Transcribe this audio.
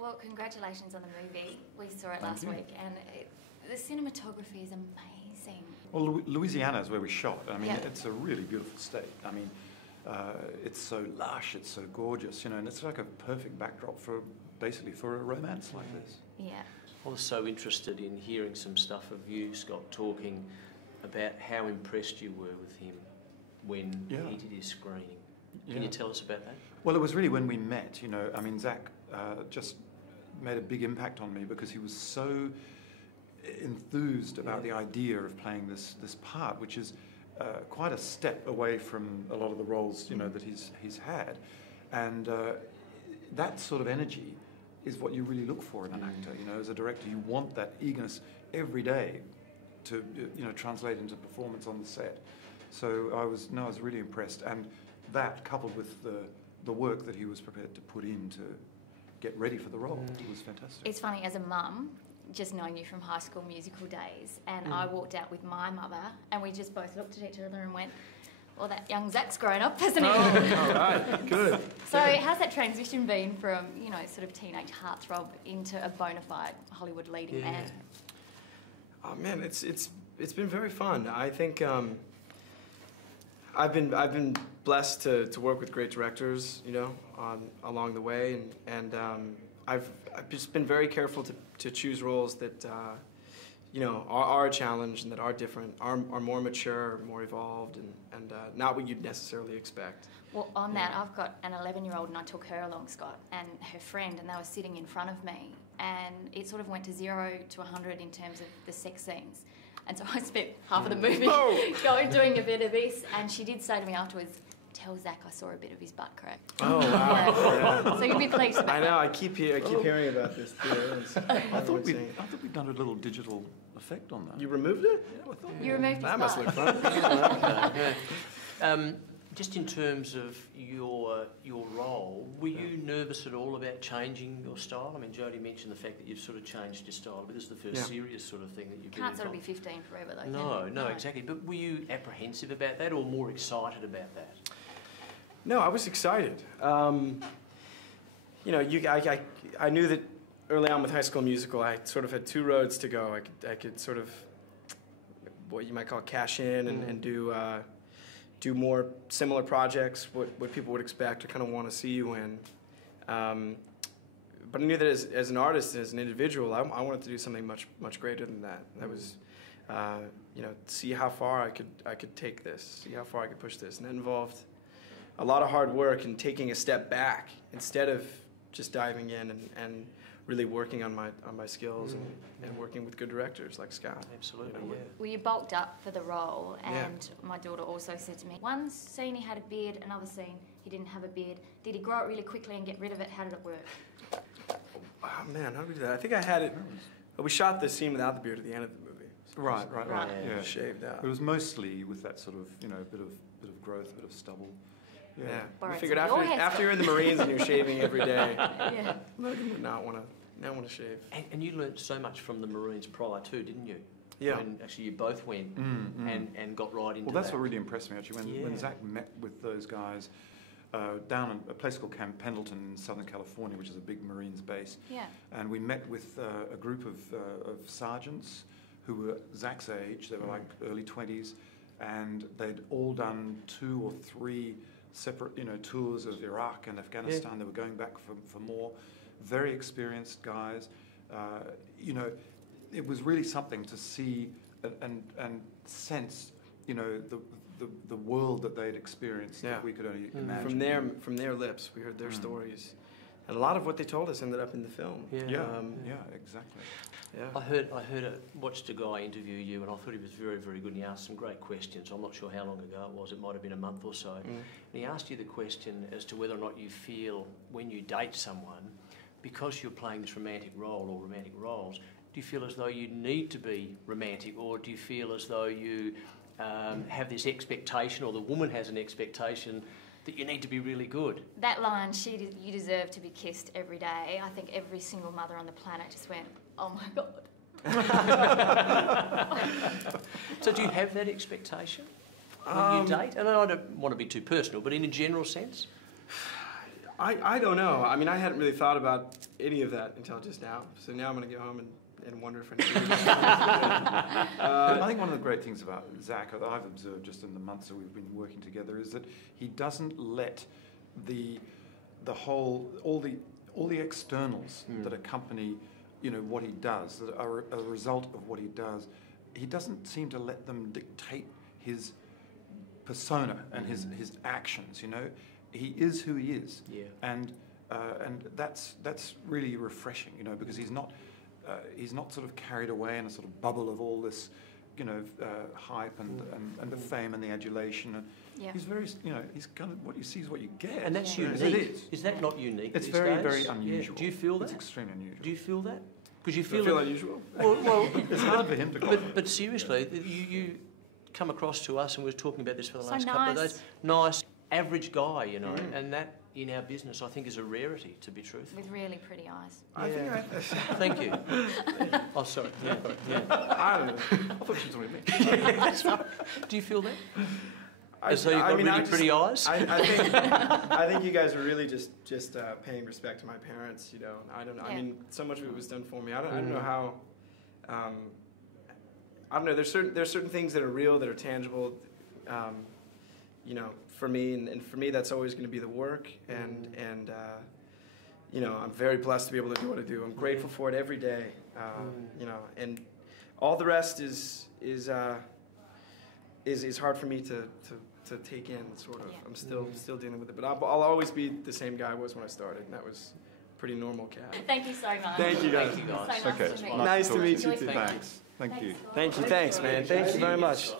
Well, congratulations on the movie. We saw it last week, and the cinematography is amazing. Well, Louisiana is where we shot. I mean, it's a really beautiful state. I mean, it's so lush, it's so gorgeous, you know, and it's like a perfect backdrop for basically for a romance like this. Yeah. I was so interested in hearing some stuff of you, Scott, talking about how impressed you were with him when he did his screening. Can you tell us about that? Well, it was really when we met, you know. I mean, Zack just made a big impact on me because he was so enthused about the idea of playing this part, which is quite a step away from a lot of the roles, you know, that he's had. And that sort of energy is what you really look for in an actor. You know, as a director, you want that eagerness every day to, you know, translate into performance on the set. So I was really impressed, and that coupled with the work that he was prepared to put in to get ready for the role was fantastic. It's funny, as a mum, just knowing you from High School Musical days, and I walked out with my mother, and we just both looked at each other and went, well, that young Zack's grown up, hasn't he? Oh, all right, good. So how's that transition been from, you know, sort of teenage heartthrob into a bona fide Hollywood leading man? Oh man, it's been very fun. I think I've been blessed to work with great directors, you know, along the way, and I've just been very careful to choose roles that you know, are a challenge and that are different, are more mature, more evolved, and not what you'd necessarily expect. Well, on that, I've got an 11-year-old, and I took her along, Scott, and her friend, and they were sitting in front of me, and it sort of went to 0 to 100 in terms of the sex scenes. And so I spent half of the movie doing a bit of this, and she did say to me afterwards, tell Zack I saw a bit of his butt crack. Oh, wow. So you'll be pleased about that. I know, I keep hearing about this too. I thought we'd done a little digital effect on that. You removed it? Yeah, I thought You removed his that butt. must look fun. Just in terms of your role, were you nervous at all about changing your style? I mean, Jodie mentioned the fact that you've sort of changed your style, but this is the first serious sort of thing that you've been Can't sort of involved. be 15 forever, though. No, exactly. But were you apprehensive about that or more excited about that? No, I was excited. You know, I knew that early on with High School Musical, I sort of had two roads to go. I could sort of, what you might call cash in and do more similar projects, what people would expect or kind of want to see you in. But I knew that as an artist, as an individual, I wanted to do something much greater than that. That was, you know, see how far I could take this, see how far I could push this, and that involved a lot of hard work and taking a step back instead of just diving in and really working on my skills and working with good directors like Scott. Absolutely, you know, Well, you bulked up for the role, and my daughter also said to me, one scene he had a beard, another scene he didn't have a beard. Did he grow it really quickly and get rid of it? How did it work? Oh man, how did we do that? I think I had it. We shot the scene without the beard at the end of the movie. So Right. yeah. Shaved out. It was mostly with that sort of, you know, bit of growth, a bit of stubble. Yeah. Borrowed We figured some of your after you're in the Marines and you're shaving every day, Yeah. you would not want to shave. And you learnt so much from the Marines prior too, didn't you? Yeah. When actually you both went and got right into that. Well, that's what really impressed me, actually, when Zack met with those guys down in a place called Camp Pendleton in Southern California, which is a big Marines base. Yeah. And we met with a group of sergeants who were Zack's age. They were like early 20s, and they'd all done 2 or 3 separate, you know, tours of Iraq and Afghanistan. They were going back for more. Very experienced guys. You know, it was really something to see and sense, you know, the world that they'd experienced that we could only imagine. From their lips, we heard their stories, and a lot of what they told us ended up in the film. Yeah, exactly. Yeah. I watched a guy interview you, and I thought he was very, very good, and he asked some great questions. I'm not sure how long ago it was. It might have been a month or so. And he asked you the question as to whether or not you feel when you date someone, because you're playing this romantic role or romantic roles, do you feel as though you need to be romantic, or do you feel as though you have this expectation, or the woman has an expectation that you need to be really good? That line, you deserve to be kissed every day, I think every single mother on the planet just went, oh my God. So do you have that expectation when you date? And I don't want to be too personal, but in a general sense? I don't know. I mean, I hadn't really thought about any of that until just now. So now I'm going to go home and wonder if I think one of the great things about Zack that I've observed just in the months that we've been working together is that he doesn't let all the externals that accompany, you know, what he does, that are a result of what he does. He doesn't seem to let them dictate his persona and his actions. You know, he is who he is, and that's really refreshing. You know, because he's not sort of carried away in a sort of bubble of all this, you know, hype and the fame and the adulation. Yeah. He's very, you know, he's kind of what you see is what you get. And that's unique. It is that not unique? It's these very, days? very unusual. Yeah. Do you feel that? It's extremely unusual. Do you feel that? Because you feel unusual. Well, it's hard for him to. But seriously, you come across to us, and we were talking about this for the last couple of days. Nice, average guy, you know, and that in our business, I think, is a rarity. To be truthful. With really pretty eyes. Thank you. Oh, sorry. Yeah. I don't know. I thought she was talking to me. Do you feel that? So you've got really pretty eyes? I think you guys are really just paying respect to my parents, you know. I don't know. Yeah. I mean, so much of it was done for me. I don't know how. I don't know. There's certain things that are real, that are tangible. You know, for me, and for me, that's always going to be the work. And you know, I'm very blessed to be able to do what I do. I'm grateful for it every day. You know, and all the rest is hard for me to take in, sort of. I'm still dealing with it, but I'll always be the same guy I was when I started, and that was a pretty normal cat. Thank you so much. Thank you guys. So nice Okay. to meet you. Nice to meet you too. Thanks. Thank you. Thanks, man. Thank you very much.